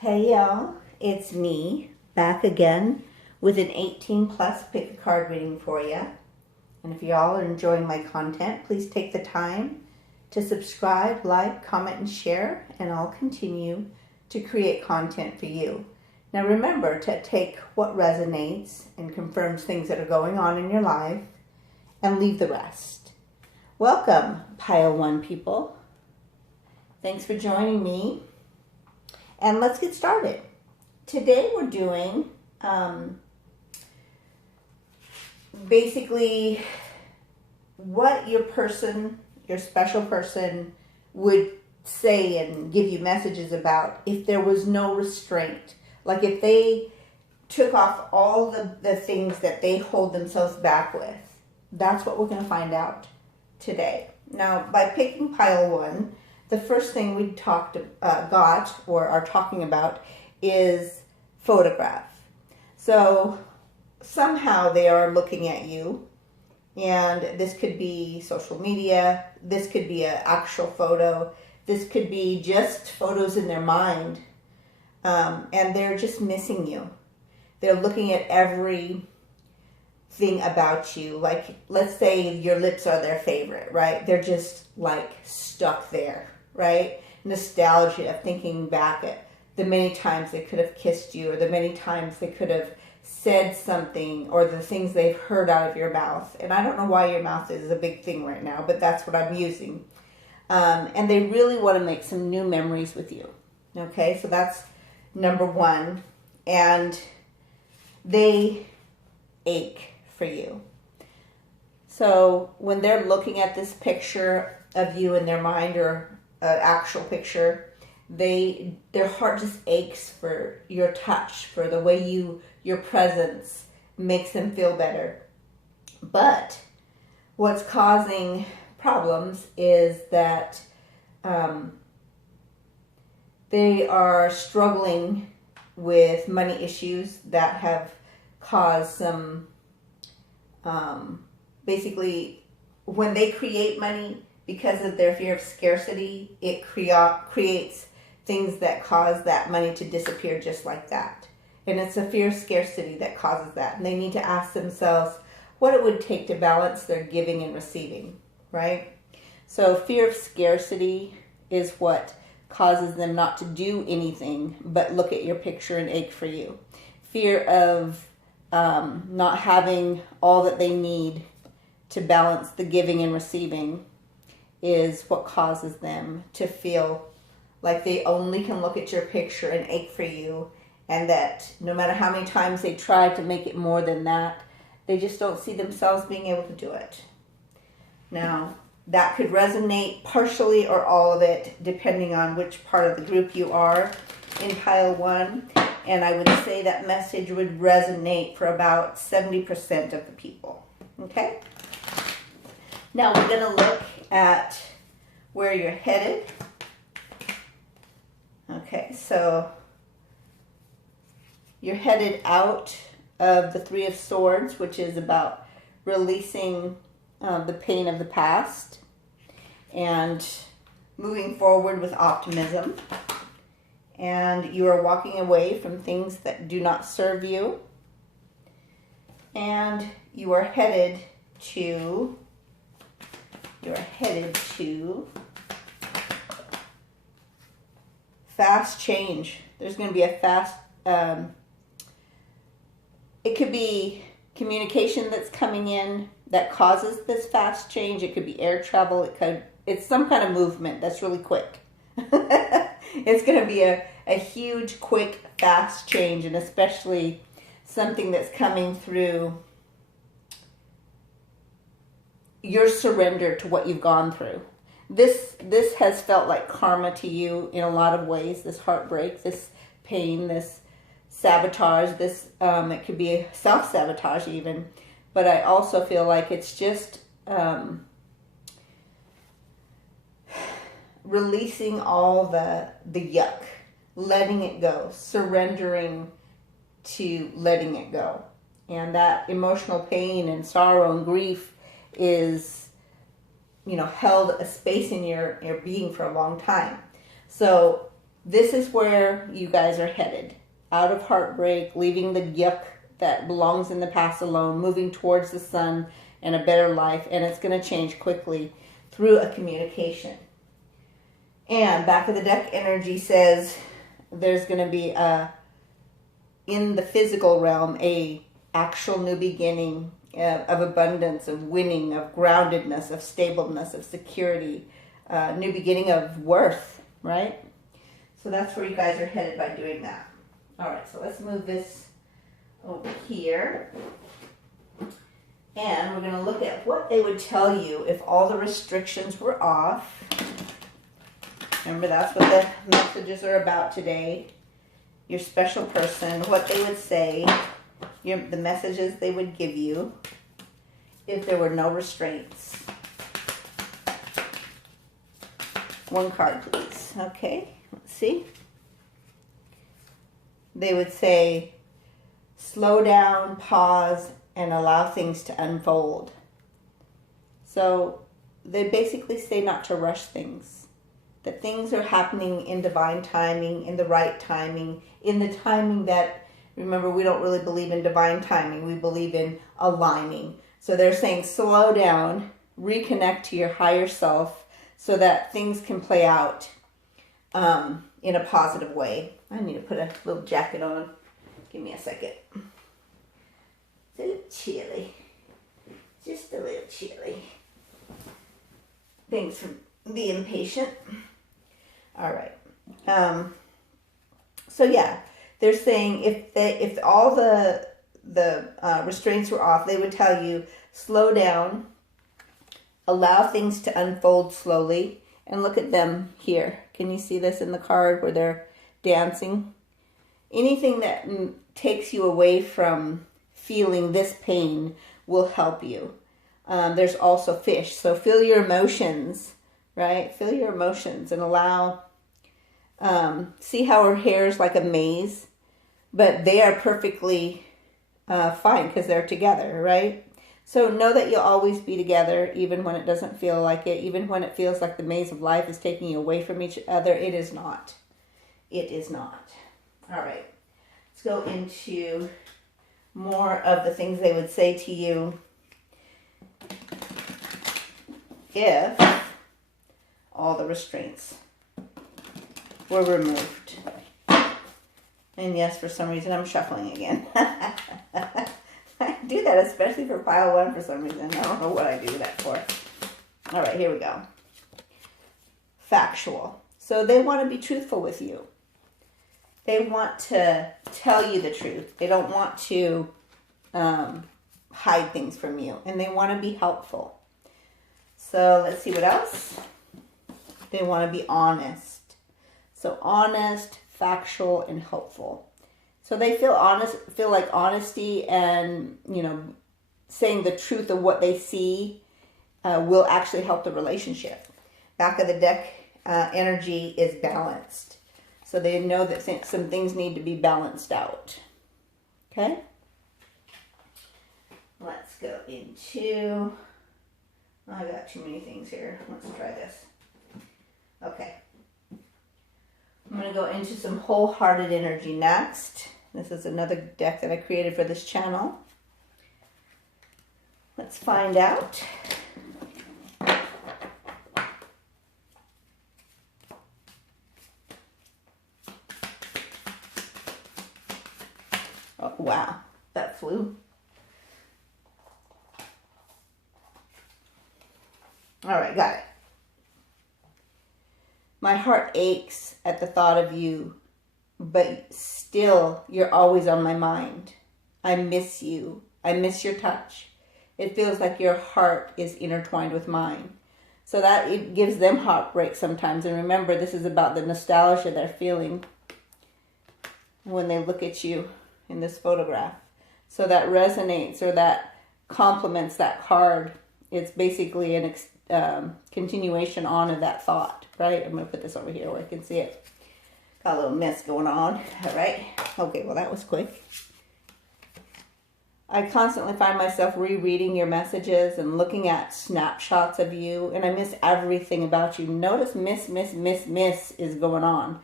Hey y'all, it's me back again with an 18 plus pick a card reading for you. And if y'all are enjoying my content, please take the time to subscribe, like, comment, and share, and I'll continue to create content for you. Now remember to take what resonates and confirms things that are going on in your life and leave the rest. Welcome, Pile 1 people. Thanks for joining me. And let's get started. Today we're doing basically what your special person would say and give you messages about if there was no restraint. Like if they took off all the things that they hold themselves back with. That's what we're going to find out today. Now, by picking pile 1, the first thing we are talking about is photograph. So somehow they are looking at you, and this could be social media, this could be an actual photo, this could be just photos in their mind, and they're just missing you. They're looking at everything about you. Like, let's say your lips are their favorite, right? They're just like stuck there. Right? Nostalgia of thinking back at the many times they could have kissed you, or the many times they could have said something, or the things they've heard out of your mouth. And I don't know why your mouth is a big thing right now, but that's what I'm using. And they really want to make some new memories with you. Okay, so that's number 1. And they ache for you. So when they're looking at this picture of you in their mind, or an actual picture, their heart just aches for your touch, for the way your presence makes them feel better. But what's causing problems is that they are struggling with money issues that have caused some, basically, when they create money, because of their fear of scarcity, it creates things that cause that money to disappear just like that. And it's a fear of scarcity that causes that. And they need to ask themselves what it would take to balance their giving and receiving, right? So fear of scarcity is what causes them not to do anything but look at your picture and ache for you. Fear of not having all that they need to balance the giving and receiving is what causes them to feel like they only can look at your picture and ache for you, and that no matter how many times they try to make it more than that, they just don't see themselves being able to do it. Now, that could resonate partially or all of it, depending on which part of the group you are in pile 1, and I would say that message would resonate for about 70% of the people. Okay? Now we're going to look at where you're headed. Okay, so you're headed out of the 3 of Swords, which is about releasing the pain of the past and moving forward with optimism. And you are walking away from things that do not serve you. And you are headed to fast change. There's going to be a fast, it could be communication that's coming in that causes this fast change. It could be air travel. It's some kind of movement that's really quick. It's going to be a huge, quick, fast change, and especially something that's coming through your surrender to what you've gone through. This has felt like karma to you in a lot of ways. This heartbreak, this pain, this sabotage, it could be self-sabotage even. But I also feel like it's just releasing all the yuck, letting it go, surrendering to letting it go. And that emotional pain and sorrow and grief is, held a space in your being for a long time. So this is where you guys are headed. Out of heartbreak, leaving the yuck that belongs in the past alone, moving towards the sun and a better life, and it's going to change quickly through a communication. And back of the deck energy says there's going to be in the physical realm, a actual new beginning of abundance, of winning, of groundedness, of stableness, of security, new beginning of worth, right? So that's where you guys are headed by doing that. All right, so let's move this over here. And we're going to look at what they would tell you if all the restrictions were off. Remember, that's what the messages are about today. Your special person, what they would say, the messages they would give you if there were no restraints. One card, please. Okay, let's see. They would say, slow down, pause, and allow things to unfold. So they basically say not to rush things. That things are happening in divine timing, in the right timing, in the timing that, remember, we don't really believe in divine timing. We believe in aligning. So they're saying slow down, reconnect to your higher self so that things can play out in a positive way. I need to put a little jacket on. Give me a second. It's a little chilly. Just a little chilly. Thanks for being patient. All right. So yeah, they're saying if all the restraints were off, they would tell you slow down, allow things to unfold slowly, and look at them here. Can you see this in the card where they're dancing? Anything that takes you away from feeling this pain will help you. There's also fish. So feel your emotions, right? Feel your emotions and allow, see how her hair is like a maze, but they are perfectly fine because they're together, right? So know that you'll always be together, even when it doesn't feel like it, even when it feels like the maze of life is taking you away from each other. It is not. It is not. All right. Let's go into more of the things they would say to you if all the restraints were removed. And yes, for some reason, I'm shuffling again. I do that especially for pile one for some reason. I don't know what I do that for. All right, here we go. Factual. So they want to be truthful with you. They want to tell you the truth. They don't want to hide things from you. And they want to be helpful. So let's see what else. They want to be honest. So honest, factual, and helpful. So they feel like honesty and, saying the truth of what they see will actually help the relationship. Back of the deck energy is balanced. So they know that some things need to be balanced out. Okay? Let's go into... I got too many things here. Let's try this. Okay. I'm going to go into some wholehearted energy next. This is another deck that I created for this channel. Let's find out. Oh, wow. That flew. All right, got it. My heart aches at the thought of you, but still, you're always on my mind. I miss you. I miss your touch. It feels like your heart is intertwined with mine. So that it gives them heartbreak sometimes. And remember, this is about the nostalgia they're feeling when they look at you in this photograph. So that resonates or that complements that card. It's basically an continuation on of that thought, right? I'm going to put this over here where I can see it. Got a little mess going on. All right. Okay, well, that was quick. I constantly find myself rereading your messages and looking at snapshots of you, and I miss everything about you. Notice miss is going on.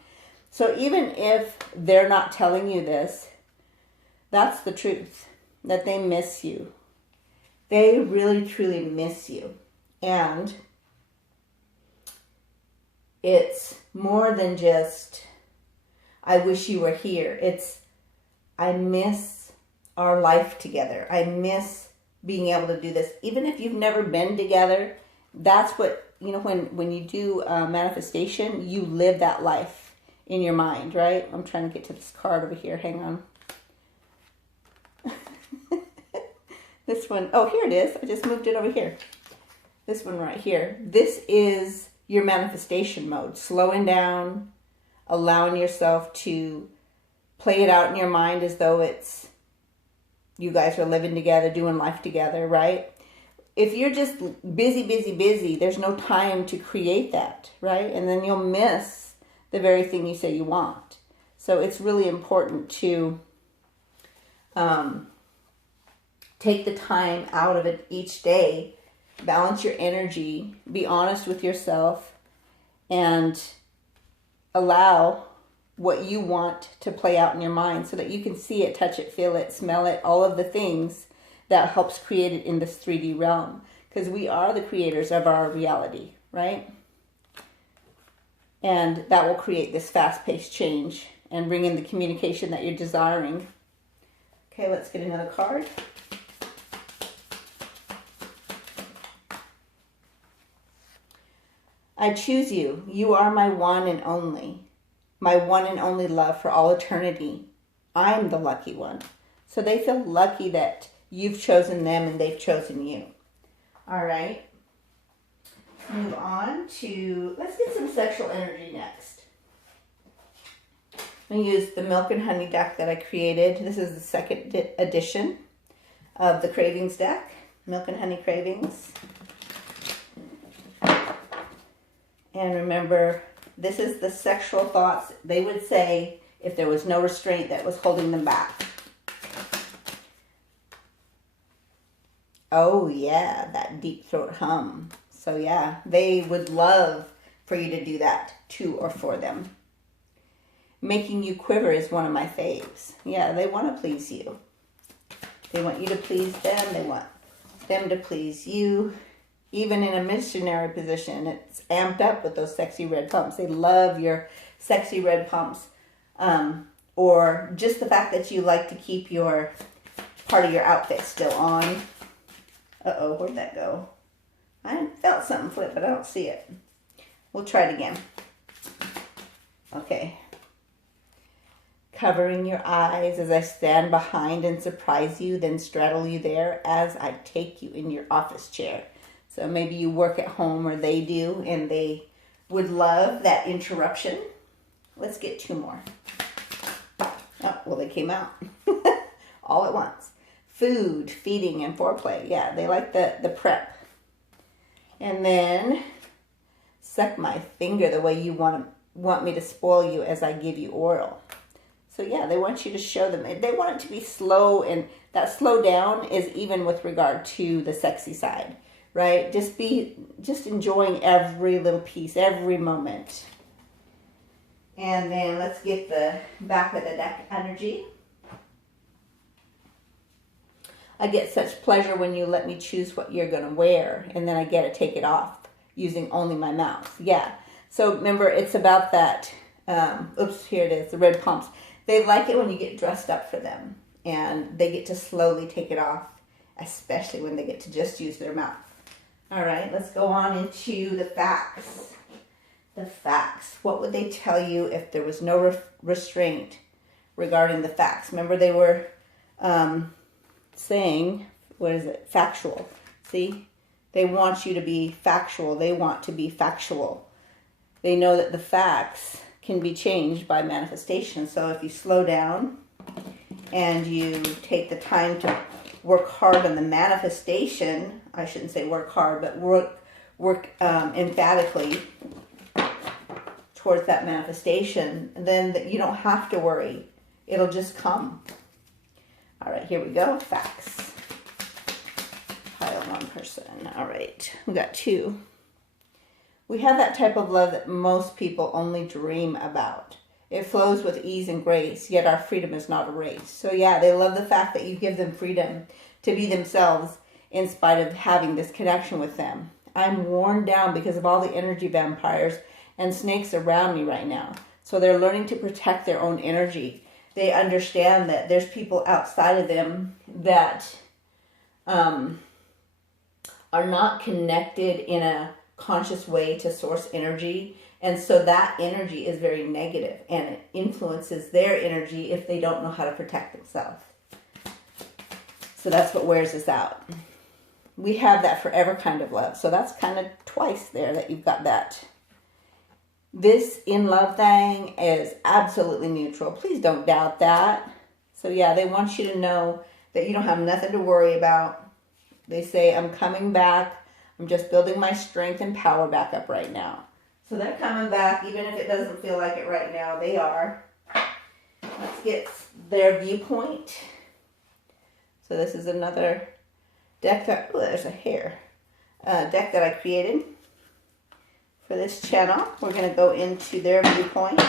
So even if they're not telling you this, that's the truth, that they miss you. They really, truly miss you. And it's more than just, I wish you were here. It's, I miss our life together. I miss being able to do this. Even if you've never been together, that's what, you know, when you do manifestation, you live that life in your mind, right? I'm trying to get to this card over here. Hang on. This one, oh, here it is. I just moved it over here. This one right here. This is your manifestation mode. Slowing down, allowing yourself to play it out in your mind as though it's you guys are living together, doing life together, right? If you're just busy, there's no time to create that, right? And then you'll miss the very thing you say you want. So it's really important to take the time out of it each day, balance your energy, be honest with yourself, and allow what you want to play out in your mind so that you can see it, touch it, feel it, smell it, all of the things that helps create it in this 3D realm. Because we are the creators of our reality, right? And that will create this fast-paced change and bring in the communication that you're desiring. Okay, let's get another card. I choose you. You are my one and only. My one and only love for all eternity. I'm the lucky one. So they feel lucky that you've chosen them and they've chosen you. All right. Move on to, let's get some sexual energy next. I'm going to use the Milk and Honey deck that I created. This is the second edition of the Cravings deck. Milk and Honey Cravings. And remember, this is the sexual thoughts they would say if there was no restraint that was holding them back. Oh yeah, that deep throat hum. So yeah, they would love for you to do that to or for them. Making you quiver is one of my faves. Yeah, they want to please you. They want you to please them. They want them to please you. Even in a missionary position, it's amped up with those sexy red pumps. They love your sexy red pumps. Or just the fact that you like to keep your part of your outfit still on. Uh-oh, where'd that go? I felt something flip, but I don't see it. We'll try it again. Okay. Covering your eyes as I stand behind and surprise you, then straddle you there as I take you in your office chair. So maybe you work at home, or they do, and they would love that interruption. Let's get two more. Oh, well, they came out all at once. Food, feeding, and foreplay. Yeah, they like the prep. And then suck my finger the way you want me to spoil you as I give you oral. So yeah, they want you to show them. They want it to be slow, and that slow down is even with regard to the sexy side. Right? Just enjoying every little piece, every moment. And then let's get the back of the deck energy. I get such pleasure when you let me choose what you're going to wear, and then I get to take it off using only my mouth. Yeah. So remember, it's about that, oops, here it is, the red pumps. They like it when you get dressed up for them, and they get to slowly take it off, especially when they get to just use their mouth. All right, let's go on into the facts. The facts. What would they tell you if there was no restraint regarding the facts? Remember, they were saying, what is it? Factual. See? They want you to be factual. They want to be factual. They know that the facts can be changed by manifestation. So if you slow down and you take the time to work hard on the manifestation, I shouldn't say work hard, but work emphatically towards that manifestation, then you don't have to worry. It'll just come. All right, here we go. Facts. Pile one person. All right, we got two. We have that type of love that most people only dream about. It flows with ease and grace, yet our freedom is not erased. So yeah, they love the fact that you give them freedom to be themselves in spite of having this connection with them. I'm worn down because of all the energy vampires and snakes around me right now. So they're learning to protect their own energy. They understand that there's people outside of them that are not connected in a conscious way to source energy. And so that energy is very negative and it influences their energy if they don't know how to protect themselves. So that's what wears us out. We have that forever kind of love. So that's kind of twice there that you've got that. This in love thing is absolutely neutral. Please don't doubt that. So yeah, they want you to know that you don't have nothing to worry about. They say, I'm coming back. I'm just building my strength and power back up right now. So they're coming back, even if it doesn't feel like it right now. They are. Let's get their viewpoint. So this is another deck that, oh, there's a hair. Deck that I created for this channel. We're going to go into their viewpoint,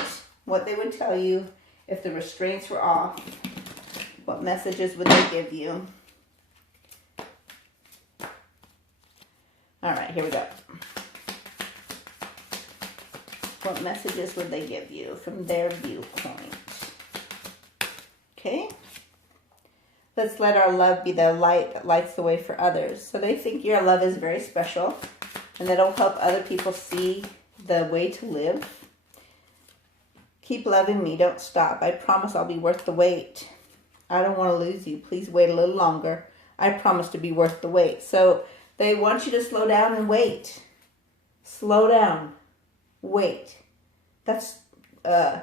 what they would tell you if the restraints were off. What messages would they give you? All right, here we go. What messages would they give you from their viewpoint? Okay. Let's let our love be the light that lights the way for others. So they think your love is very special and that it'll help other people see the way to live. Keep loving me. Don't stop. I promise I'll be worth the wait. I don't want to lose you. Please wait a little longer. I promise to be worth the wait. So they want you to slow down and wait. Slow down. Wait. That's, they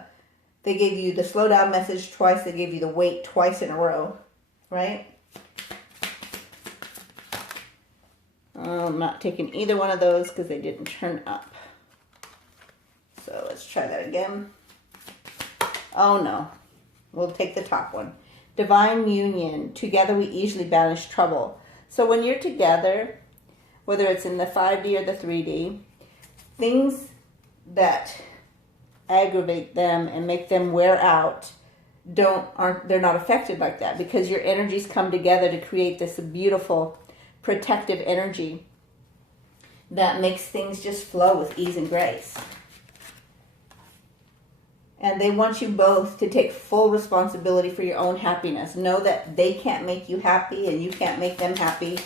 gave you the slow down message twice. They gave you the wait twice in a row. Right? I'm not taking either one of those because they didn't turn up. So let's try that again. Oh no. We'll take the top one. Divine union. Together we easily banish trouble. So when you're together, whether it's in the 5D or the 3D, things that aggravate them and make them wear out they're not affected like that because your energies come together to create this beautiful protective energy that makes things just flow with ease and grace. And they want you both to take full responsibility for your own happiness. Know that they can't make you happy and you can't make them happy.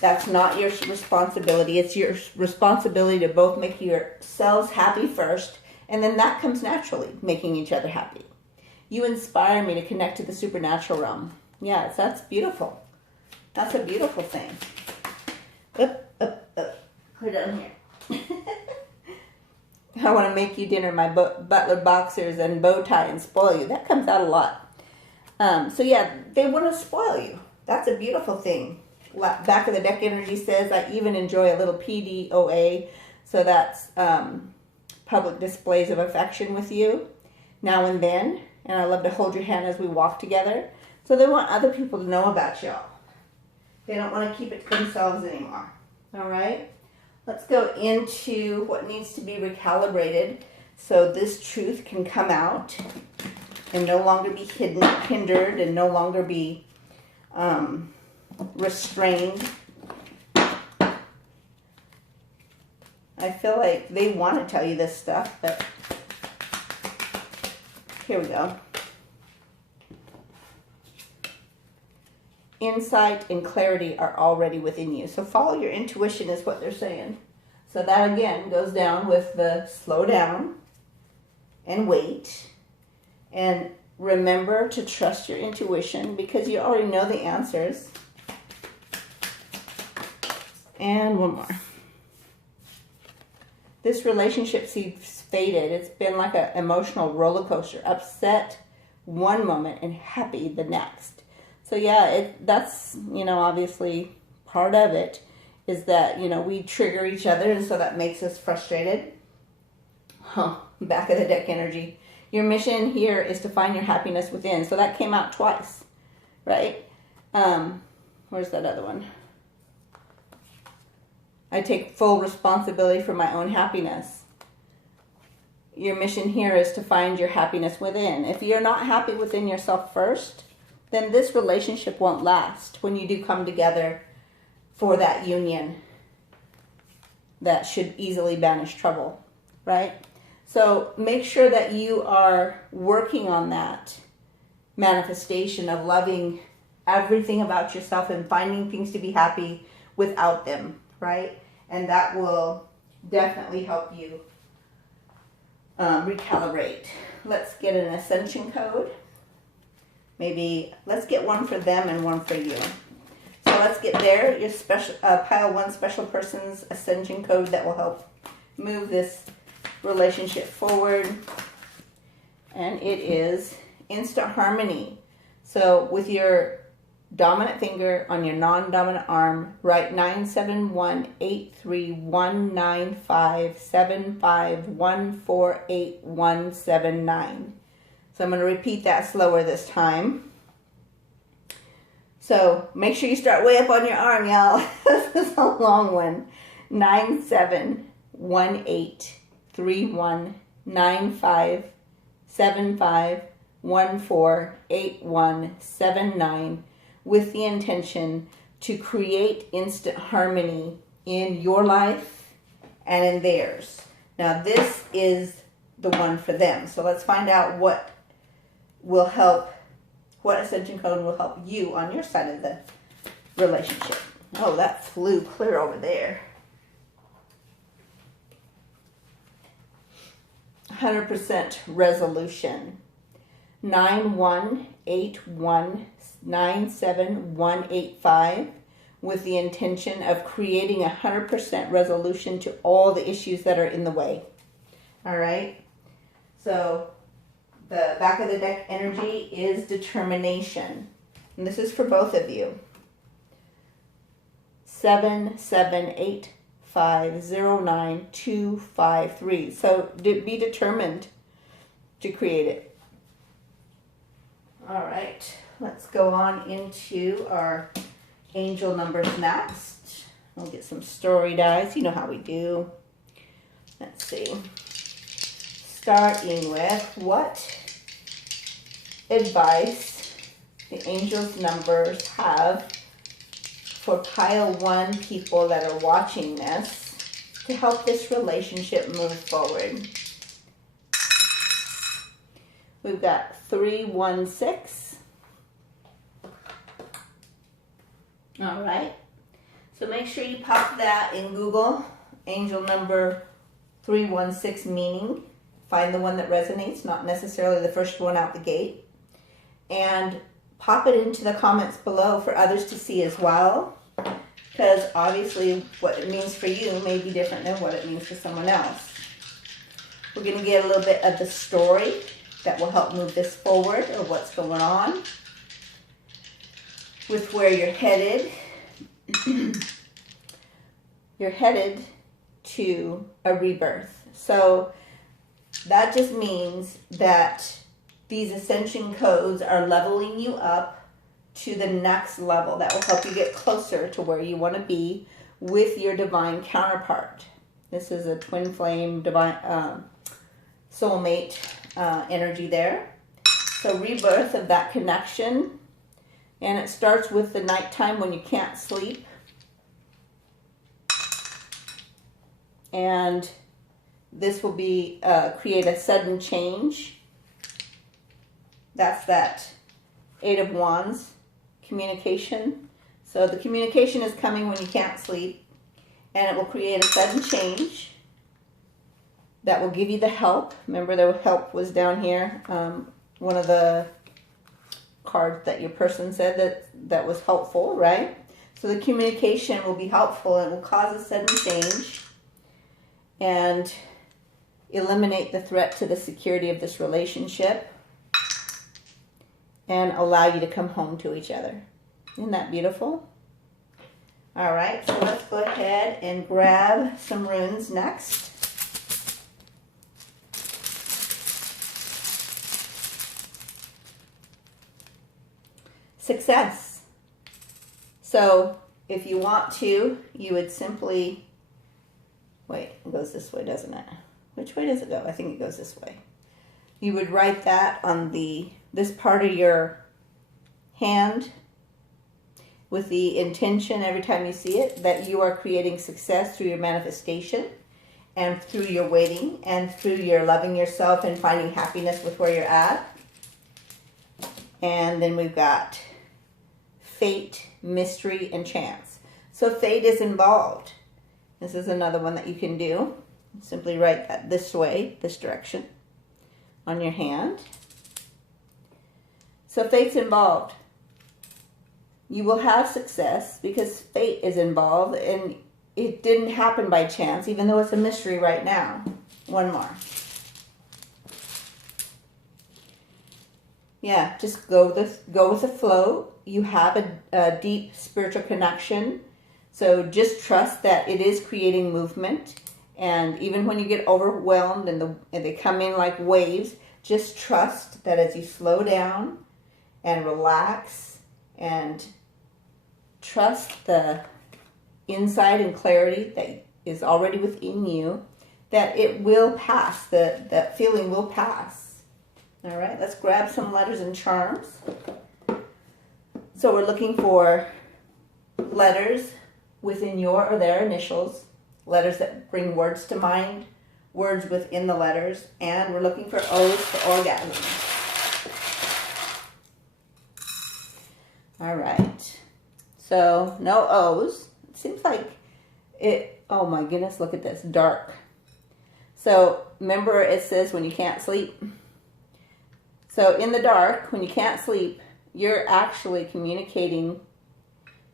That's not your responsibility. It's your responsibility to both make yourselves happy first, and then that comes naturally, making each other happy. You inspire me to connect to the supernatural realm. Yes, that's beautiful. That's a beautiful thing. Up. Put it down here. I want to make you dinner, my butler boxers and bow tie and spoil you. That comes out a lot. So yeah, they want to spoil you. That's a beautiful thing. Back of the deck energy says, I even enjoy a little PDOA. So that's public displays of affection with you now and then. And I love to hold your hand as we walk together. So they want other people to know about y'all. They don't want to keep it to themselves anymore. All right? Let's go into what needs to be recalibrated so this truth can come out and no longer be hindered and no longer be restrained. I feel like they want to tell you this stuff, but here we go. Insight and clarity are already within you. So follow your intuition is what they're saying. So that again goes down with the slow down and wait. And remember to trust your intuition because you already know the answers. And one more. This relationship seems faded. It's been like an emotional roller coaster. Upset one moment and happy the next. So yeah, that's, obviously part of it is that, we trigger each other and so that makes us frustrated. Back of the deck energy. Your mission here is to find your happiness within. So that came out twice, right? Where's that other one? I take full responsibility for my own happiness. your mission here is to find your happiness within. If you're not happy within yourself first, then this relationship won't last when you do come together for that union that should easily banish trouble, right? So make sure that you are working on that manifestation of loving everything about yourself and finding things to be happy without them, right? And that will definitely help you recalibrate. Let's get an ascension code. Maybe let's get one for them and one for you. So let's get there. Your special pile 1 special person's ascension code that will help move this relationship forward. And it is instant harmony. So with your dominant finger on your non-dominant arm, write 97183195751488179. So I'm going to repeat that slower this time. So make sure you start way up on your arm, y'all. This is a long one. 9718319575148179 with the intention to create instant harmony in your life and in theirs. Now this is the one for them. So let's find out what will help, what ascension code will help you on your side of the relationship. Oh, that flew clear over there. 100% resolution. 918197185 with the intention of creating 100% resolution to all the issues that are in the way. All right. So the back of the deck energy is determination. And this is for both of you. 778509253. So be determined to create it. All right, let's go on into our angel numbers next. We'll get some story dice. You know how we do. Let's see. Starting with what advice the angels numbers have for pile 1 people that are watching this to help this relationship move forward. We've got 316. All right. So make sure you pop that in Google. Angel number 316 meaning. Find the one that resonates, not necessarily the first one out the gate. And pop it into the comments below for others to see as well. Because obviously what it means for you may be different than what it means for someone else. We're going to get a little bit of the story that will help move this forward, or what's going on with where you're headed. You're headed to a rebirth. So that just means that these ascension codes are leveling you up to the next level that will help you get closer to where you want to be with your divine counterpart. This is a twin flame divine soulmate energy there. So rebirth of that connection, and it starts with the nighttime when you can't sleep, and this will be create a sudden change. That's that 8 of Wands communication. So the communication is coming when you can't sleep, and it will create a sudden change that will give you the help. Remember, the help was down here. One of the cards that your person said that was helpful, right? So the communication will be helpful and will cause a sudden change and eliminate the threat to the security of this relationship and allow you to come home to each other. Isn't that beautiful? All right, so let's go ahead and grab some runes next. Success. So if you want to, you would simply, wait, it goes this way, doesn't it? which way does it go? I think it goes this way. You would write that on this part of your hand with the intention every time you see it that you are creating success through your manifestation and through your waiting and through your loving yourself and finding happiness with where you're at. And then we've got fate, mystery, and chance. So fate is involved. This is another one that you can do. Simply write that this way, this direction, on your hand. So fate's involved. You will have success because fate is involved, and it didn't happen by chance, even though it's a mystery right now. One more. Yeah, just go with the flow. You have a deep spiritual connection. So just trust that it is creating movement. And even when you get overwhelmed and they come in like waves, just trust that as you slow down and relax and trust the insight and clarity that is already within you, that it will pass, that feeling will pass. All right, let's grab some letters and charms. So we're looking for letters within your or their initials, letters that bring words to mind, words within the letters, and we're looking for O's for orgasm. All right, so no O's. It seems like it, oh my goodness, look at this, dark. So remember it says when you can't sleep. So in the dark, when you can't sleep, you're actually communicating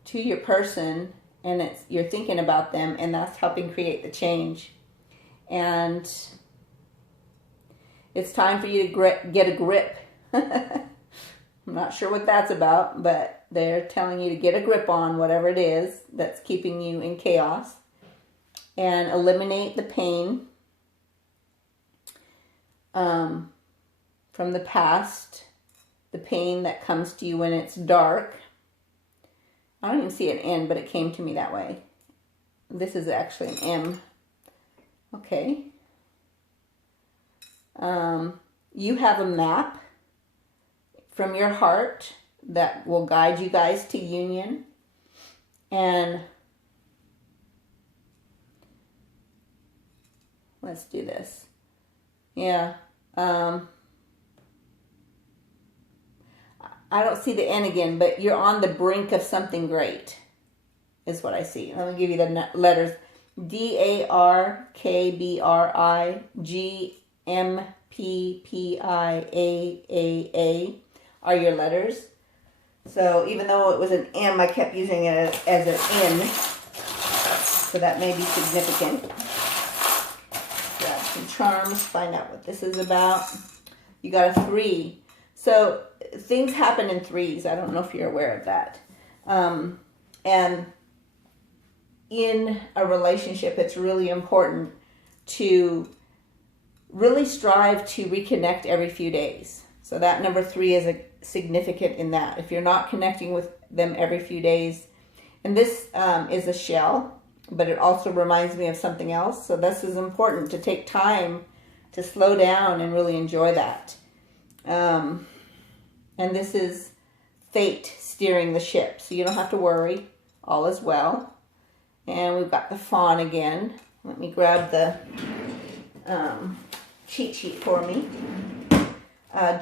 to your person, and you're thinking about them, and that's helping create the change. And it's time for you to get a grip. I'm not sure what that's about, but they're telling you to get a grip on whatever it is that's keeping you in chaos and eliminate the pain from the past, the pain that comes to you when it's dark. I don't even see an N, but it came to me that way. This is actually an M. Okay. You have a map from your heart that will guide you guys to union. And let's do this. Yeah. I don't see the N again, but you're on the brink of something great, is what I see. Let me give you the letters. DARKBRIGMPPIAAA are your letters. So even though it was an M, I kept using it as an N. So that may be significant. Grab some charms, find out what this is about. You got a 3. So things happen in 3s. I don't know if you're aware of that. And in a relationship, it's really important to really strive to reconnect every few days. So that number 3 is significant in that. If you're not connecting with them every few days, and this is a shell, but it also reminds me of something else. So this is important to take time to slow down and really enjoy that. And this is fate steering the ship, so you don't have to worry. All is well. And we've got the fawn again. Let me grab the cheat sheet for me.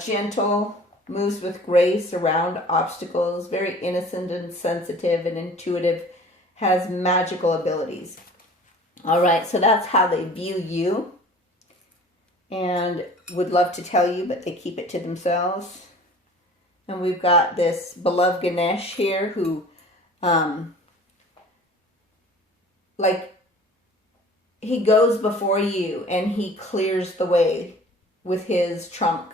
Gentle, moves with grace around obstacles, very innocent and sensitive and intuitive, has magical abilities. All right, so that's how they view you and would love to tell you, but they keep it to themselves. And we've got this beloved Ganesh here who, he goes before you and he clears the way with his trunk.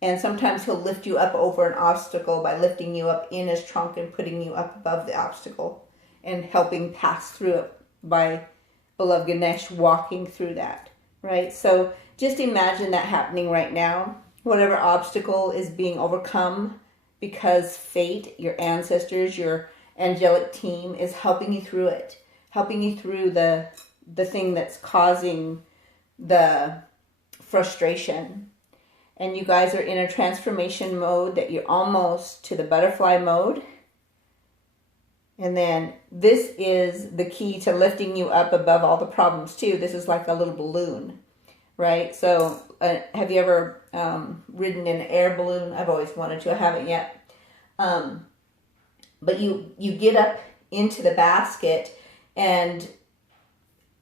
And sometimes he'll lift you up over an obstacle by lifting you up in his trunk and putting you up above the obstacle and helping pass through it by beloved Ganesh walking through that, right? So just imagine that happening right now. Whatever obstacle is being overcome, because fate, your ancestors, your angelic team is helping you through it, helping you through the thing that's causing the frustration. And you guys are in a transformation mode that you're almost to the butterfly mode. And then this is the key to lifting you up above all the problems too. This is like a little balloon, right? So have you ever ridden in an air balloon? I've always wanted to. I haven't yet. But you get up into the basket and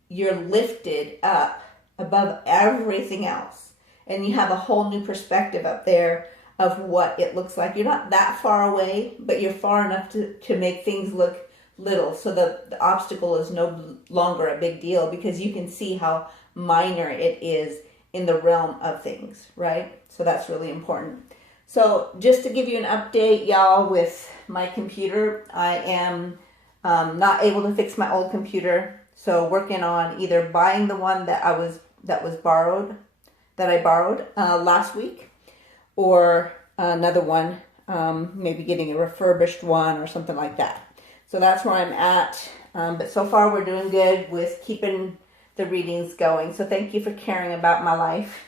you're lifted up above everything else. And you have a whole new perspective up there of what it looks like. You're not that far away, but you're far enough to make things look little. So the obstacle is no longer a big deal because you can see how minor it is in the realm of things, right? So that's really important. So just to give you an update, y'all, with my computer, I am not able to fix my old computer. So working on either buying the one that I borrowed last week, or another one, maybe getting a refurbished one or something like that. So that's where I'm at. But so far we're doing good with keeping the readings going. So thank you for caring about my life.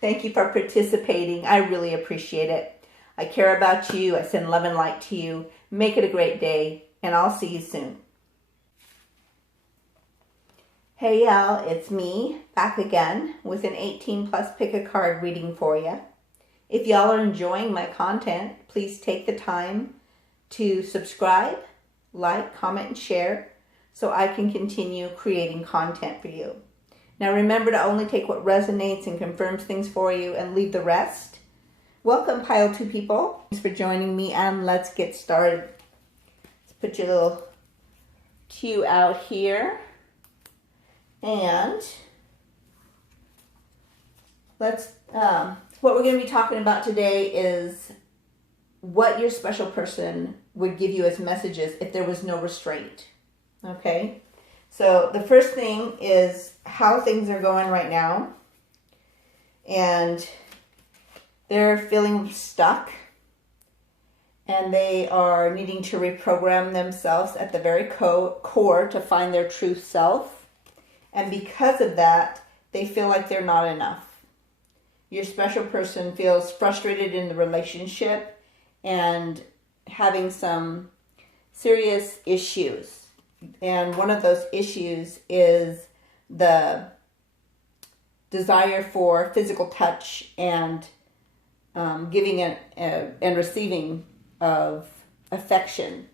Thank you for participating. I really appreciate it. I care about you. I send love and light to you. Make it a great day, and I'll see you soon. Hey y'all, it's me back again with an 18+ pick a card reading for you. If y'all are enjoying my content, please take the time to subscribe, like, comment, and share so I can continue creating content for you. Now remember to only take what resonates and confirms things for you and leave the rest. Welcome, Pile 2 people. Thanks for joining me, and let's get started. Let's put your little cue out here. And let's, what we're going to be talking about today is what your special person would give you as messages if there was no restraint. Okay? So the first thing is how things are going right now. And they're feeling stuck. And they are needing to reprogram themselves at the very core to find their true self. And because of that, they feel like they're not enough. Your special person feels frustrated in the relationship and having some serious issues. And one of those issues is the desire for physical touch and giving and receiving of affection.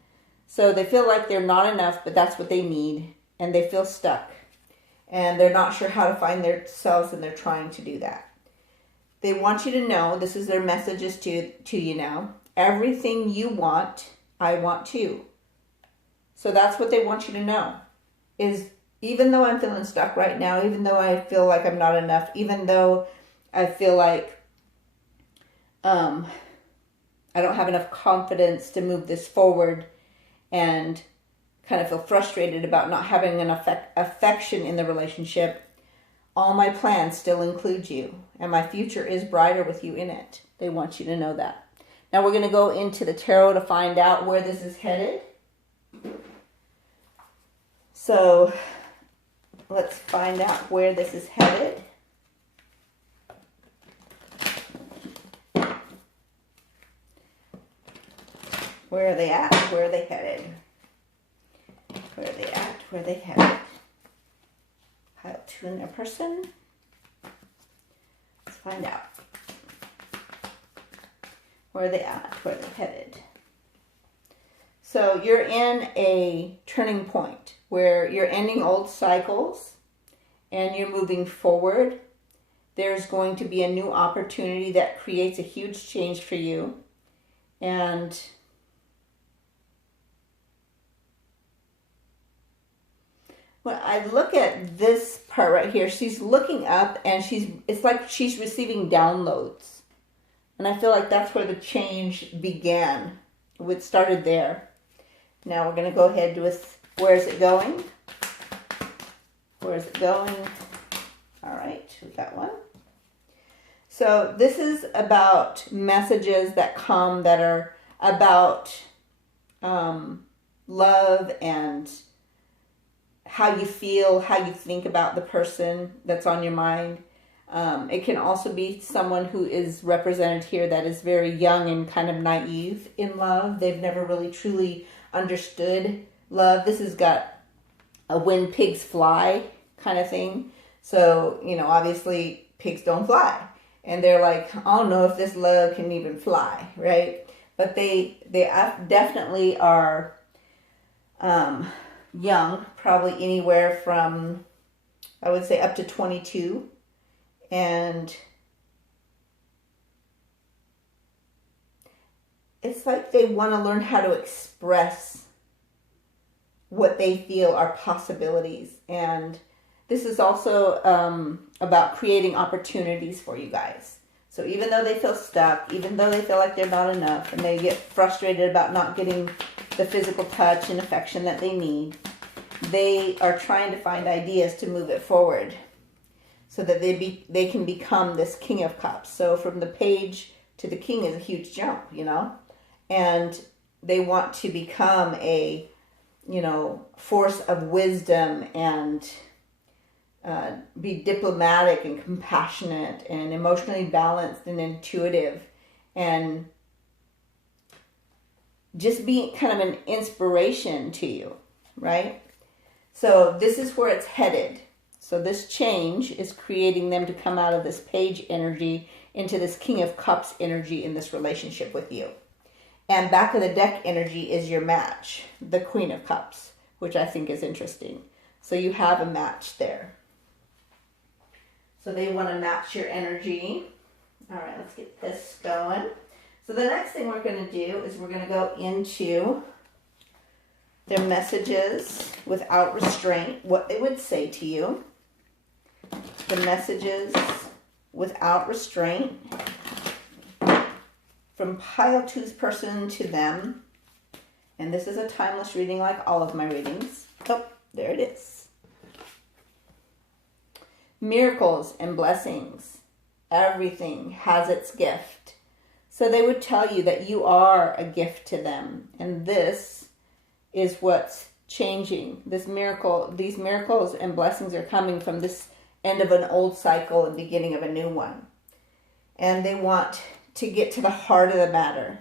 So they feel like they're not enough, but that's what they need. And they feel stuck. And they're not sure how to find themselves, and they're trying to do that. They want you to know, this is their messages to you now, everything you want, I want too. So that's what they want you to know, is even though I'm feeling stuck right now, even though I feel like I'm not enough, even though I feel like I don't have enough confidence to move this forward, and kind of feel frustrated about not having enough affection in the relationship, all my plans still include you, and my future is brighter with you in it. They want you to know that. Now we're going to go into the tarot to find out where this is headed. So let's find out where this is headed. Where are they at? Where are they headed? Where are they at? Where are they headed? Pile 2 in their person. Let's find out. Where are they at? Where are they headed? So you're in a turning point where you're ending old cycles and you're moving forward. There's going to be a new opportunity that creates a huge change for you. And when I look at this part right here, she's looking up and it's like she's receiving downloads. And I feel like that's where the change began. It started there. Now we're going to go ahead with where is it going? Where is it going? All right, we got one. So this is about messages that come that are about love and how you feel, how you think about the person that's on your mind. It can also be someone who is represented here that is very young and kind of naive in love. They've never really truly understood love. This has got a when pigs fly kind of thing. So, you know, obviously pigs don't fly. And they're like, I don't know if this love can even fly, right? But they definitely are young, probably anywhere from, I would say, up to 22. And it's like they want to learn how to express what they feel are possibilities. And this is also about creating opportunities for you guys. So even though they feel stuck, even though they feel like they're not enough, and they get frustrated about not getting the physical touch and affection that they need, they are trying to find ideas to move it forward so that they can become this King of Cups. So from the page to the king is a huge jump, you know? And they want to become a, you know, force of wisdom and be diplomatic and compassionate and emotionally balanced and intuitive and just be kind of an inspiration to you, right? So this is where it's headed. So this change is creating them to come out of this page energy into this King of Cups energy in this relationship with you. And back of the deck energy is your match, the Queen of Cups, which I think is interesting. So you have a match there. So they want to match your energy. All right, let's get this going. So the next thing we're going to do is we're going to go into their messages without restraint, what they would say to you. The messages without restraint from pile two's person to them. And this is a timeless reading like all of my readings. Oh, there it is. Miracles and blessings. Everything has its gift. So they would tell you that you are a gift to them. And this is what's changing. These miracles and blessings are coming from this end of an old cycle and beginning of a new one. And they want to get to the heart of the matter.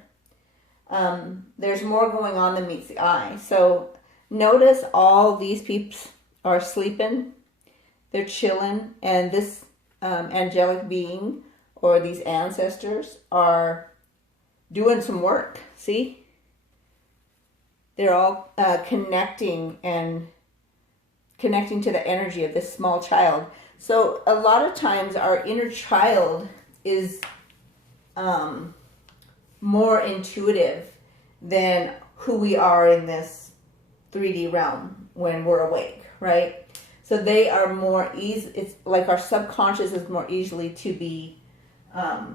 There's more going on than meets the eye. So notice all these peeps are sleeping. They're chilling. And this angelic being or these ancestors are doing some work. See? They're all connecting to the energy of this small child. So a lot of times our inner child is more intuitive than who we are in this 3D realm when we're awake, right? So they are more easy. It's like our subconscious is more easily to be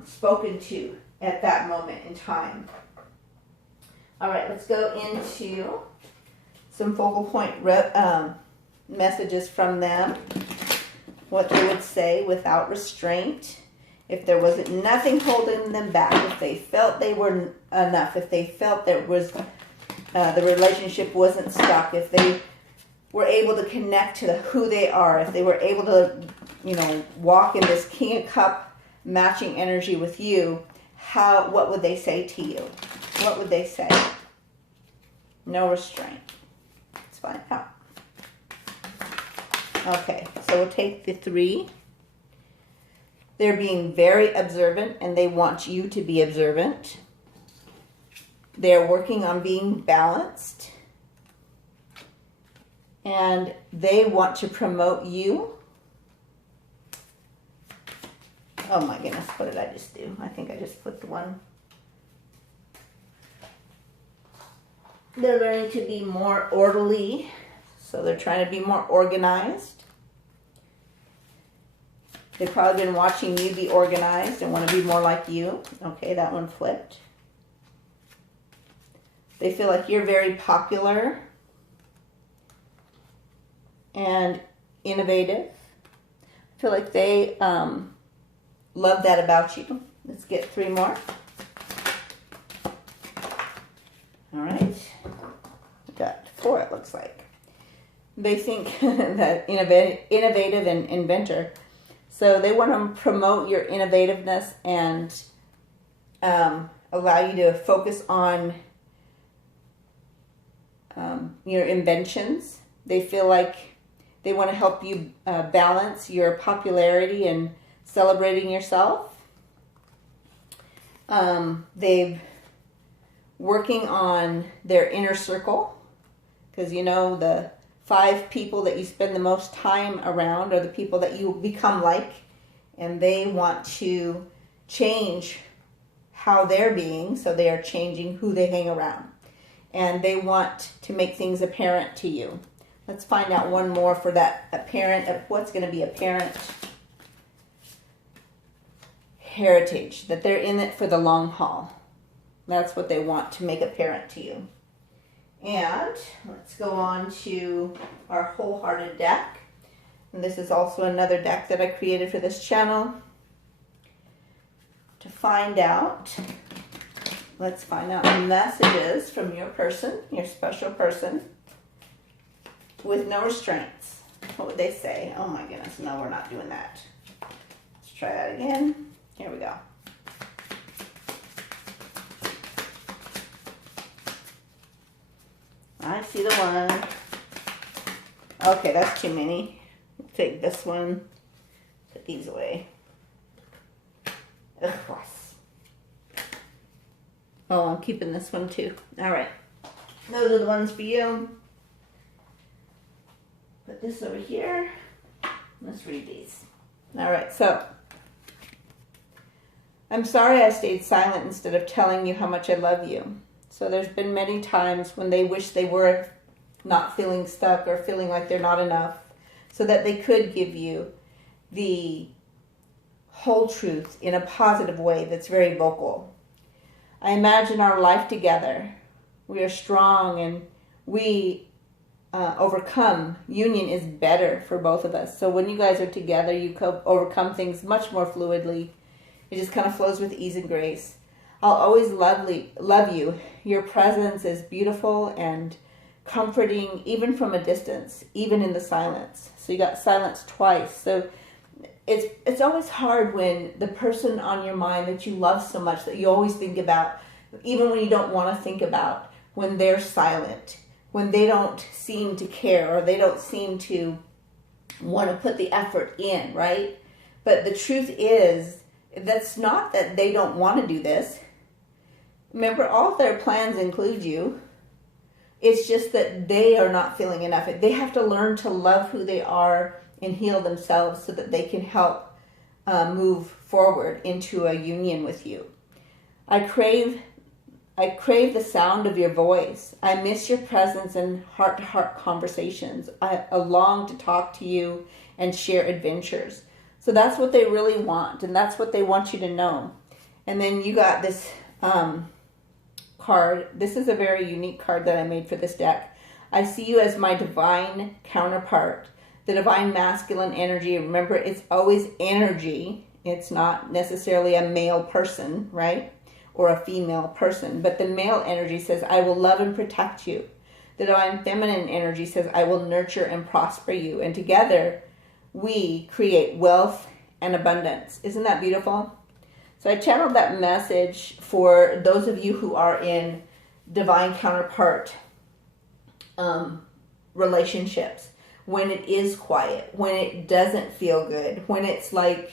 spoken to at that moment in time. All right, let's go into some focal point messages from them. What they would say without restraint. If there wasn't nothing holding them back, if they felt they were enough, if they felt there was the relationship wasn't stuck, if they were able to connect to who they are, if they were able to, you know, walk in this King of Cup matching energy with you, what would they say to you? What would they say? No restraint. Let's find out. Okay, so we'll take the 3. They're being very observant and they want you to be observant. They're working on being balanced. And they want to promote you. Oh my goodness, what did I just do? I think I just put the one. They're learning to be more orderly. So they're trying to be more organized. They've probably been watching you be organized and want to be more like you. Okay, that one flipped. They feel like you're very popular and innovative. I feel like they love that about you. Let's get 3 more. All right. Got 4, it looks like. They think that innovative and inventor. So they want to promote your innovativeness and allow you to focus on your inventions. They feel like they want to help you balance your popularity and celebrating yourself. They've working on their inner circle, because you know the 5 people that you spend the most time around are the people that you become like, and they want to change how they're being, so they are changing who they hang around, and they want to make things apparent to you. Let's find out one more for that apparent, what's going to be apparent heritage, that they're in it for the long haul. That's what they want to make apparent to you. And let's go on to our wholehearted deck. And this is also another deck that I created for this channel. To find out, let's find out messages from your person, your special person, with no restraints. What would they say? Oh my goodness, no, we're not doing that. Let's try that again. Here we go. I see the one. Okay, that's too many. We'll take this one. Put these away. Ugh, gross. Oh, I'm keeping this one too. All right. Those are the ones for you. Put this over here. Let's read these. All right, so I'm sorry I stayed silent instead of telling you how much I love you. So there's been many times when they wish they were not feeling stuck or feeling like they're not enough, so that they could give you the whole truth in a positive way that's very vocal. I imagine our life together. We are strong and we overcome. Union is better for both of us. So when you guys are together, you overcome things much more fluidly. It just kind of flows with ease and grace. I'll always love you. Your presence is beautiful and comforting, even from a distance, even in the silence. So you got silence twice. So it's always hard when the person on your mind that you love so much, that you always think about, even when you don't want to think about, when they're silent, when they don't seem to care, or they don't seem to want to put the effort in, right? But the truth is, that's not that they don't want to do this. Remember, all of their plans include you. It's just that they are not feeling enough. They have to learn to love who they are and heal themselves so that they can help move forward into a union with you. I crave the sound of your voice. I miss your presence and heart-to-heart conversations. I long to talk to you and share adventures. So that's what they really want, and that's what they want you to know. And then you got this card. This is a very unique card that I made for this deck. I see you as my divine counterpart, the divine masculine energy. Remember, it's always energy. It's not necessarily a male person, right? Or a female person. But the male energy says, I will love and protect you. The divine feminine energy says, I will nurture and prosper you. And together, we create wealth and abundance. Isn't that beautiful? So I channeled that message for those of you who are in divine counterpart relationships. When it is quiet, when it doesn't feel good, when it's like,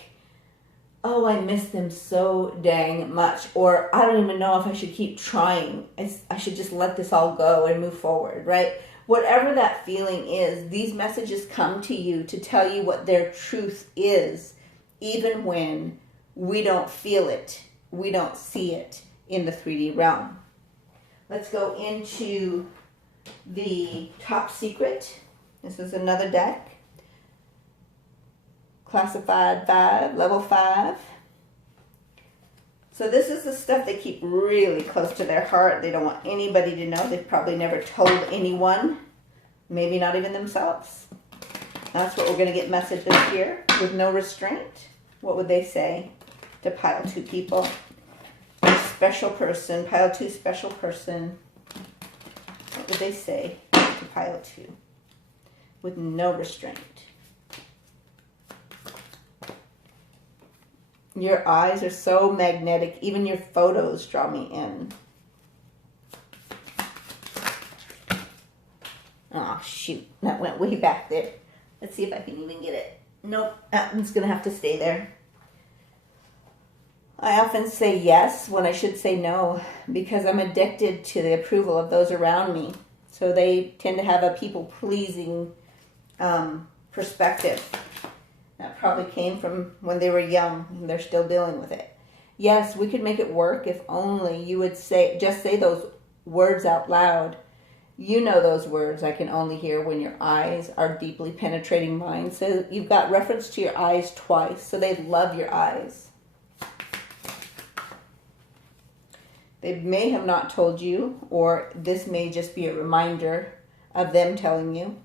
oh, I miss them so dang much, or I don't even know if I should keep trying. I should just let this all go and move forward, right? Whatever that feeling is, these messages come to you to tell you what their truth is, even when we don't feel it, we don't see it in the 3D realm. Let's go into the top secret. This is another deck. Classified 5, level 5. So this is the stuff they keep really close to their heart. They don't want anybody to know. They've probably never told anyone. Maybe not even themselves. That's what we're going to get messages here. With no restraint. What would they say to pile 2 people? A special person. Pile 2 special person. What would they say to pile 2? with no restraint. Your eyes are so magnetic. Even your photos draw me in. Oh, shoot. That went way back there. Let's see if I can even get it. Nope. That one's going to have to stay there. I often say yes when I should say no because I'm addicted to the approval of those around me. So they tend to have a people-pleasing perspective. That probably came from when they were young and they're still dealing with it. Yes, we could make it work if only you would just say those words out loud. You know those words I can only hear when your eyes are deeply penetrating mine. So you've got reference to your eyes twice. So they love your eyes. They may have not told you, or this may just be a reminder of them telling you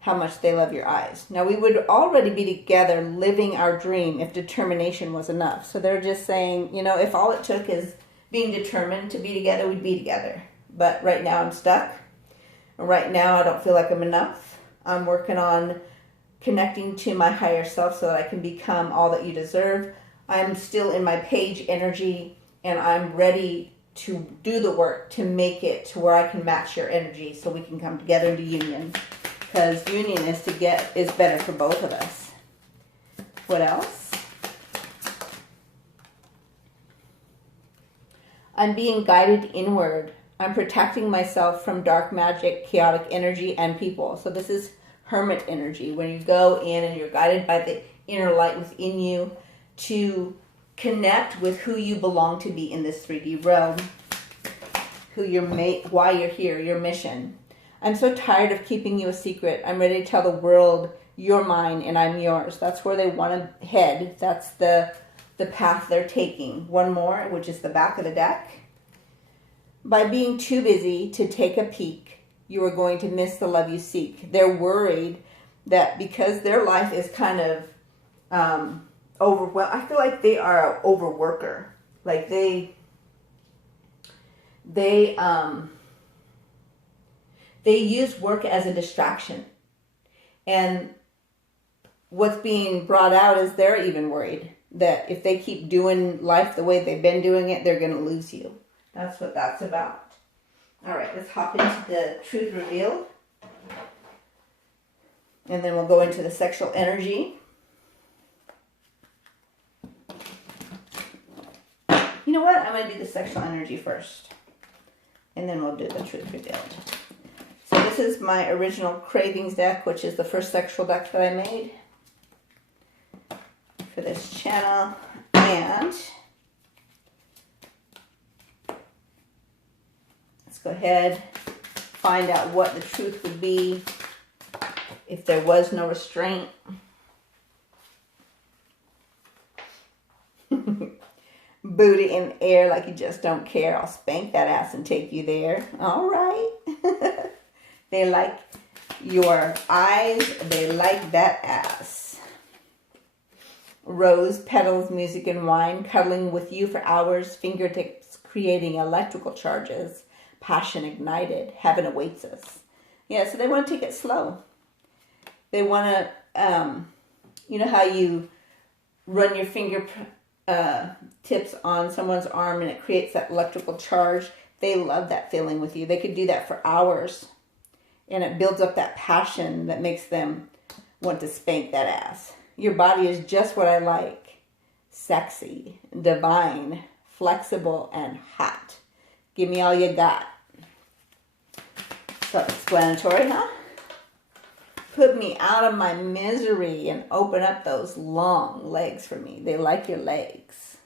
how much they love your eyes. Now, we would already be together living our dream if determination was enough. So they're just saying, you know, if all it took is being determined to be together, we'd be together. But right now I'm stuck. Right now I don't feel like I'm enough. I'm working on connecting to my higher self so that I can become all that you deserve. I'm still in my page energy, and I'm ready to do the work to make it to where I can match your energy so we can come together into union. Because union is better for both of us. What else? I'm being guided inward. I'm protecting myself from dark magic, chaotic energy, and people. So this is hermit energy. When you go in and you're guided by the inner light within you to connect with who you belong to be in this 3D realm, why you're here, your mission. I'm so tired of keeping you a secret. I'm ready to tell the world you're mine and I'm yours. That's where they want to head. That's the path they're taking. One more, which is the back of the deck. By being too busy to take a peek, you are going to miss the love you seek. They're worried that because their life is kind of overwhelmed. I feel like they are an overworker. Like they use work as a distraction. And what's being brought out is they're even worried that if they keep doing life the way they've been doing it, they're going to lose you. That's what that's about. All right, let's hop into the truth revealed. And then we'll go into the sexual energy. You know what? I'm going to do the sexual energy first. And then we'll do the truth revealed. So this is my original Cravings deck, which is the first sexual deck that I made for this channel. And let's go ahead, find out what the truth would be if there was no restraint. Booty in the air like you just don't care. I'll spank that ass and take you there. All right. They like your eyes. They like that ass. Rose petals, music, and wine. Cuddling with you for hours. Fingertips creating electrical charges. Passion ignited. Heaven awaits us. Yeah, so they want to take it slow. They want to, you know how you run your finger tips on someone's arm and it creates that electrical charge? They love that feeling with you. They could do that for hours. And it builds up that passion that makes them want to spank that ass. Your body is just what I like. Sexy, divine, flexible, and hot. Give me all you got. Self-explanatory, huh? Put me out of my misery and open up those long legs for me. They like your legs.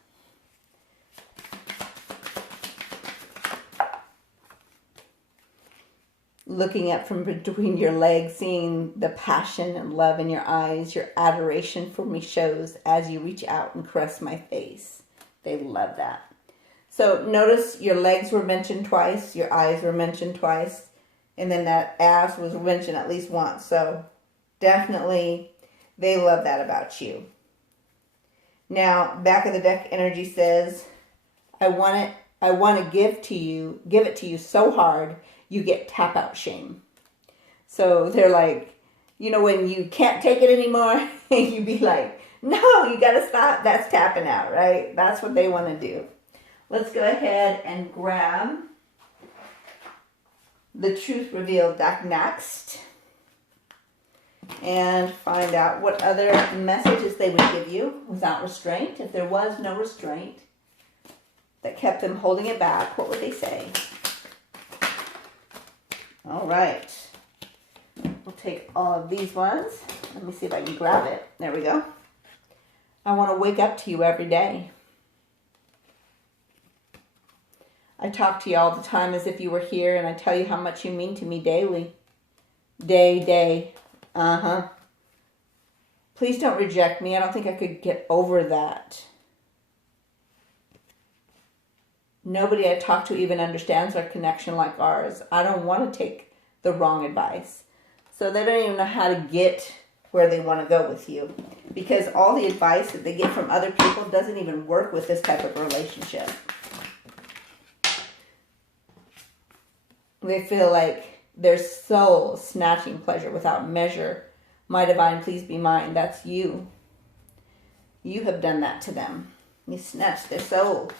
Looking up from between your legs, seeing the passion and love in your eyes, your adoration for me shows as you reach out and caress my face. They love that. So notice your legs were mentioned twice, your eyes were mentioned twice, and then that ass was mentioned at least once. So definitely they love that about you. Now, back of the deck energy says, I want to give it to you so hard you get tap out shame. So they're like, you know, when you can't take it anymore, you be like, no, you got to stop. That's tapping out, right? That's what they want to do. Let's go ahead and grab the Truth Revealed deck next and find out what other messages they would give you without restraint. If there was no restraint that kept them holding it back, what would they say? All right. We'll take all of these ones. Let me see if I can grab it. There we go. I want to wake up to you every day. I talk to you all the time as if you were here, and I tell you how much you mean to me daily. Day. Please don't reject me. I don't think I could get over that. Nobody I talk to even understands our connection like ours. I don't want to take the wrong advice. So they don't even know how to get where they want to go with you. Because all the advice that they get from other people doesn't even work with this type of relationship. They feel like they're soul snatching pleasure without measure. My divine, please be mine. That's you. You have done that to them. You snatched their soul.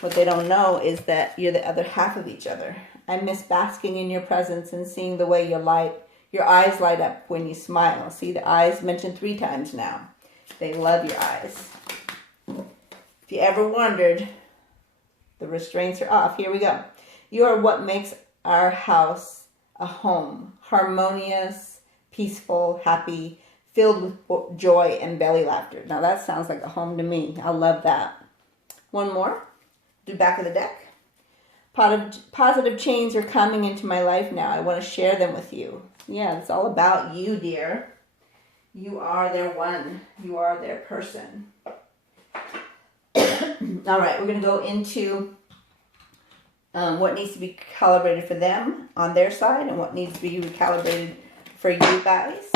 What they don't know is that you're the other half of each other. I miss basking in your presence and seeing the way your eyes light up when you smile. See the eyes mentioned 3 times now. They love your eyes. If you ever wondered, the restraints are off. Here we go. You are what makes our house a home. Harmonious, peaceful, happy, filled with joy and belly laughter. Now that sounds like a home to me. I love that. One more. Do back of the deck. Positive changes are coming into my life now. I want to share them with you. Yeah, it's all about you, dear. You are their one. You are their person. All right, we're going to go into what needs to be calibrated for them on their side and what needs to be recalibrated for you guys,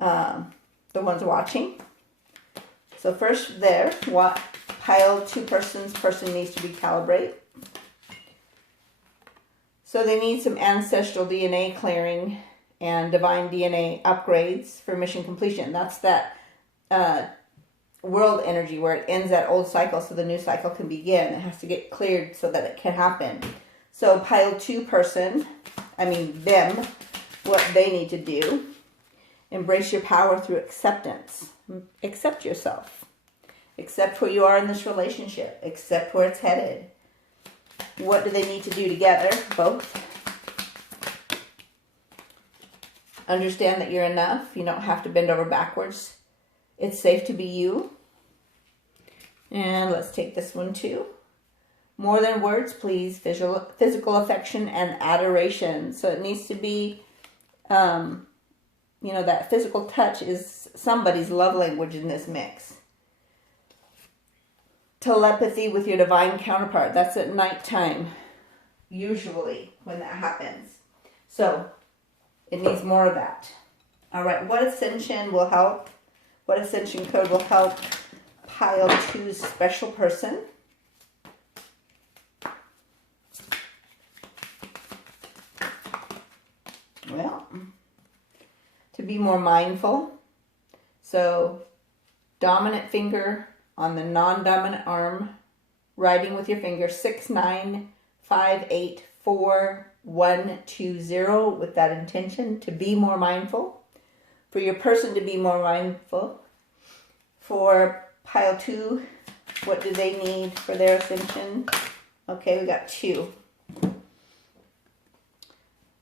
the ones watching. So first there, what pile 2 person needs to recalibrate. So they need some ancestral DNA clearing and divine DNA upgrades for mission completion. That's that world energy where it ends that old cycle so the new cycle can begin. It has to get cleared so that it can happen. So pile 2 person, them, what they need to do. Embrace your power through acceptance. Accept yourself. Accept where you are in this relationship. Accept where it's headed. What do they need to do together? Both. Understand that you're enough. You don't have to bend over backwards. It's safe to be you. And let's take this one too. More than words, please. Physical affection and adoration. So it needs to be, that physical touch is somebody's love language in this mix. Telepathy with your divine counterpart. That's at nighttime, usually, when that happens. So, it needs more of that. All right, what ascension will help? What ascension code will help pile 2's special person? Well, to be more mindful. So, dominant finger on the non-dominant arm, writing with your finger 695841120 with that intention to be more mindful. For your person to be more mindful. For pile 2, what do they need for their ascension? Okay, we got 2.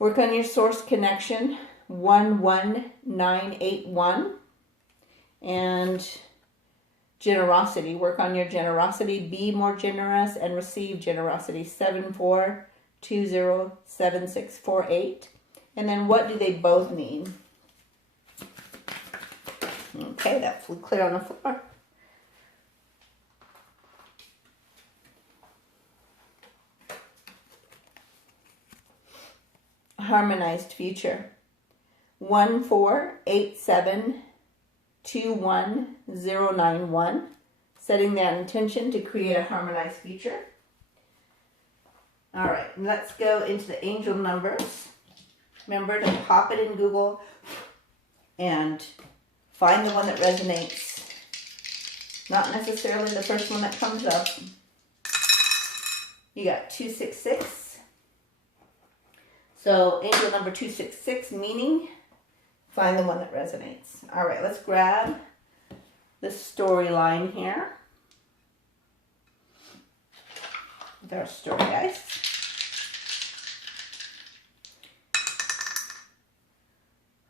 Work on your source connection, 11981. And generosity. Work on your generosity. Be more generous and receive generosity. 74207648. And then what do they both need? Okay, that flew clear on the floor. Harmonized future. 148721091. Setting that intention to create a harmonized future. All right, let's go into the angel numbers. Remember to pop it in Google and find the one that resonates. Not necessarily the first one that comes up. You got 266. So angel number 266, meaning find the one that resonates. All right, let's grab the storyline here. With our story dice.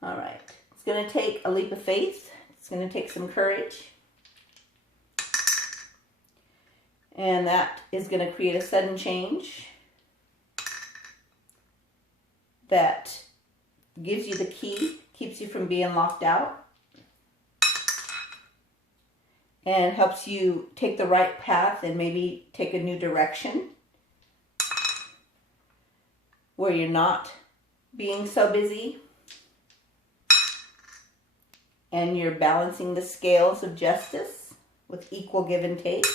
All right, it's going to take a leap of faith. It's going to take some courage. And that is going to create a sudden change that gives you the key, keeps you from being locked out, and helps you take the right path and maybe take a new direction where you're not being so busy and you're balancing the scales of justice with equal give and take.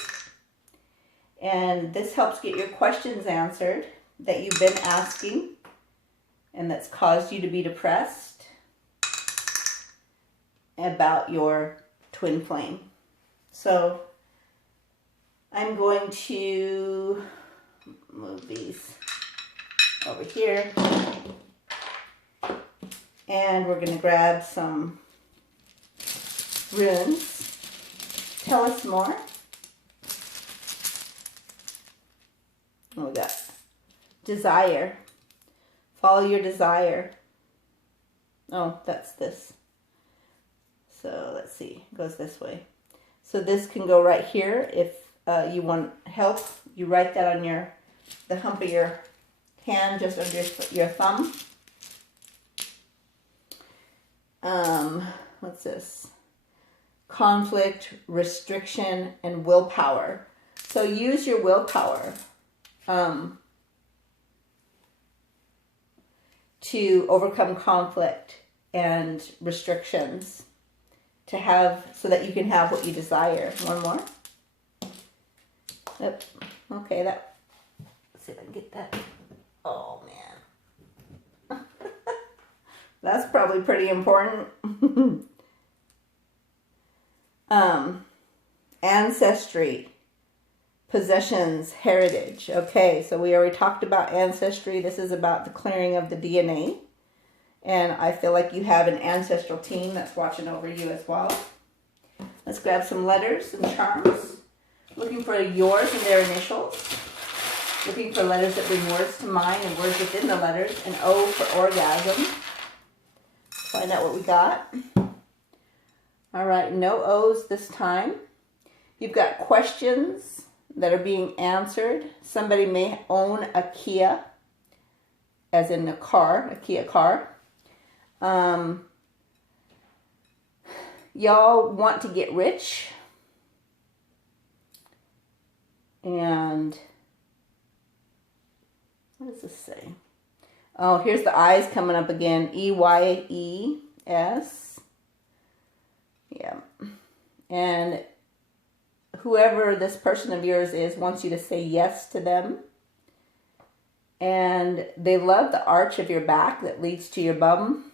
And this helps get your questions answered that you've been asking and that's caused you to be depressed about your twin flame. So I'm going to move these over here. And we're going to grab some runes. Tell us more. Oh, we got desire. Follow your desire. Oh, that's this. So let's see. It goes this way. So this can go right here. If you want help, you write that on the hump of your hand, just under your thumb. What's this? Conflict, restriction, and willpower. So use your willpower to overcome conflict and restrictions to have, so that you can have what you desire. One more. Yep. Okay, let's see if I can get that. Oh, man. That's probably pretty important. Ancestry, possessions, heritage. Okay, so we already talked about ancestry. This is about the clearing of the DNA. And I feel like you have an ancestral team that's watching over you as well. Let's grab some letters and charms. Looking for yours and their initials. Looking for letters that bring words to mind and words within the letters. And O for orgasm. Find out what we got. All right, no O's this time. You've got questions that are being answered. Somebody may own a Kia, as in a car, a Kia car. Y'all want to get rich. And what does this say? Oh, here's the I's coming up again. EYES. Yeah. And whoever this person of yours is wants you to say yes to them. And they love the arch of your back that leads to your bum.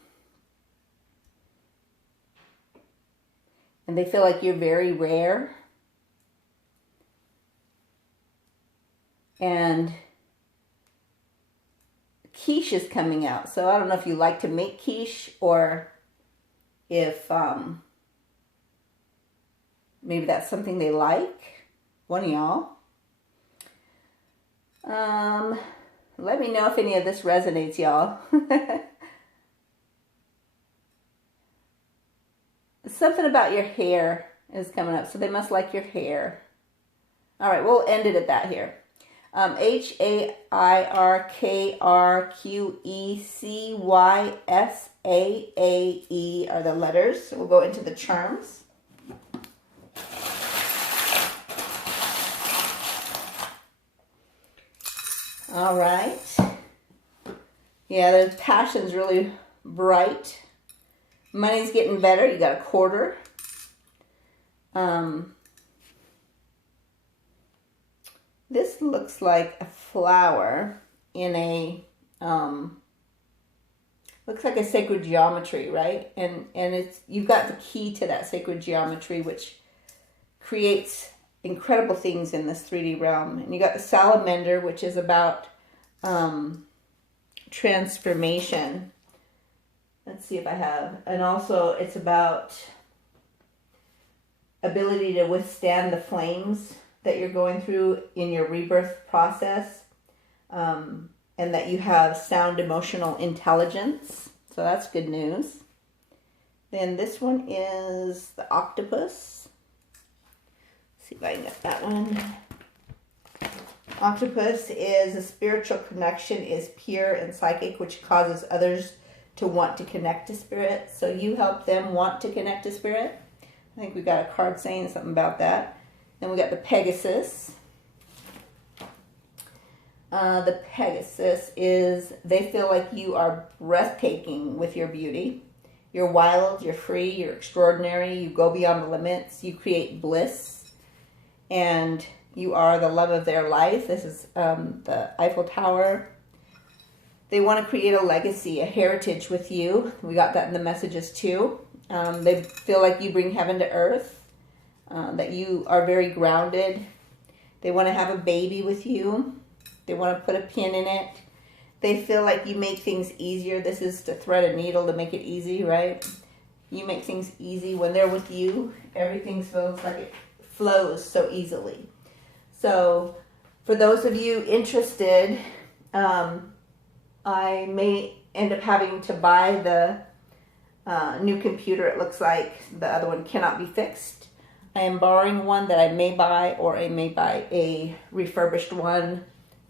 And they feel like you're very rare. And quiche is coming out. So I don't know if you like to make quiche or if maybe that's something they like. One of y'all. Let me know if any of this resonates, y'all. Something about your hair is coming up, so they must like your hair. All right, we'll end it at that here. HAIRKRQECYSAAE are the letters. So we'll go into the charms. All right. Yeah, the passion's really bright. Money's getting better. You got a quarter. This looks like a flower in a looks like a sacred geometry, right? And it's, you've got the key to that sacred geometry, which creates incredible things in this 3D realm. And you got the salamander, which is about transformation. Let's see if I have. And also it's about ability to withstand the flames that you're going through in your rebirth process. And that you have sound emotional intelligence. So that's good news. Then this one is the octopus. Let's see if I can get that one. Octopus is a spiritual connection, is pure and psychic, which causes others to want to connect to spirit. So you help them want to connect to spirit. I think we got a card saying something about that. Then we got the Pegasus. The Pegasus is, they feel like you are breathtaking with your beauty. You're wild, you're free, you're extraordinary, you go beyond the limits, you create bliss, and you are the love of their life. This is the Eiffel Tower. They want to create a legacy, a heritage with you. We got that in the messages too. They feel like you bring heaven to earth, that you are very grounded. They want to have a baby with you. They want to put a pin in it. They feel like you make things easier. This is to thread a needle to make it easy, right? You make things easy. When they're with you, everything feels like it flows so easily. So for those of you interested, I may end up having to buy the new computer. It looks like the other one cannot be fixed. I am borrowing one that I may buy, or I may buy a refurbished one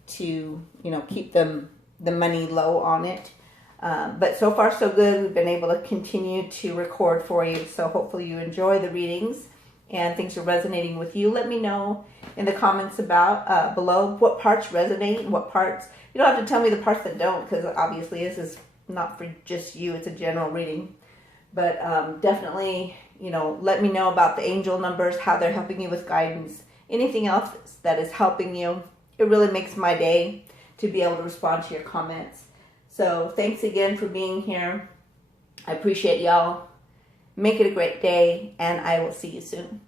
to, keep the money low on it. But so far so good. We've been able to continue to record for you. So hopefully you enjoy the readings and things are resonating with you. Let me know in the comments about below what parts resonate and what parts. You don't have to tell me the parts that don't, because obviously this is not for just you. It's a general reading. But definitely, let me know about the angel numbers, how they're helping you with guidance. Anything else that is helping you. It really makes my day to be able to respond to your comments. So thanks again for being here. I appreciate y'all. Make it a great day, and I will see you soon.